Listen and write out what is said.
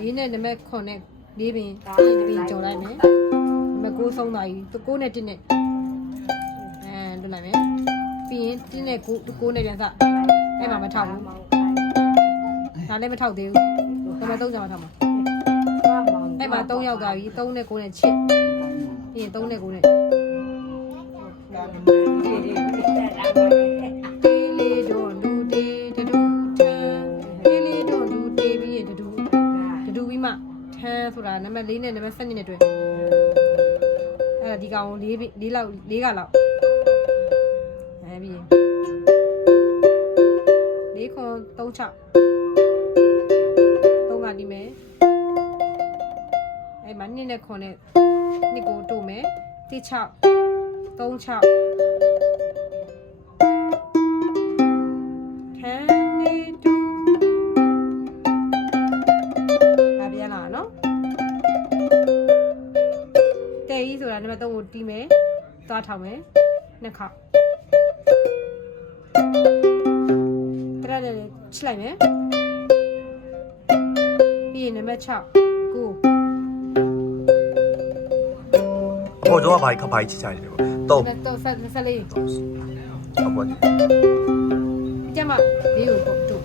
လေးနဲ့နံပါတ်9နဲ့လေးပင်ပြီးတပင်ကြော်လိုက်မယ်နံပါတ်9ဆုံးသွားပြီ9နဲ့1နဲ့လွတ်လိုက်မယ်ပြီးရင်1နဲ့9နဲ့ပြန်စအဲ့မှာမထောက်ဘူးဒါလည်းမထောက်သေးဘူးနံပါတ်3ကျမှထောက်မှာအဲ့မှာ3ရောက်သွားပြီ3နဲ့9နဲ့ချစ်ပြီးရင်3နဲ့9နဲ့တေးလေးတို့လူတေးတူထန်းတေးလေးတို့လူတေးပြီးရင်တူပြီးမှထန်းဆိုတာနံပါတ်4နဲ့နံပါတ်7နဲ့တွဲအဲ့ဒါဒီကောင်4လောက်4ကလောက်အဲ့ပြီး4ခွန်36 3ကဒီမယ်အဲ့မှာ2နဲ့9နဲ့2ကိုတို့မယ်1 6 3 610နေတူပြန်လာနော်တဲကြီးဆိုတာနံပါတ်3ကိုတီးမယ်သွားထောင်မယ်နှစ်ခေါက်တရတဲ့ချလိုက်မယ်ပြီးရင်နံပါတ်6ကို我昨晚把一颗牌起来了，豆。တော့24好不？ကျမလေးကိုပို့တူ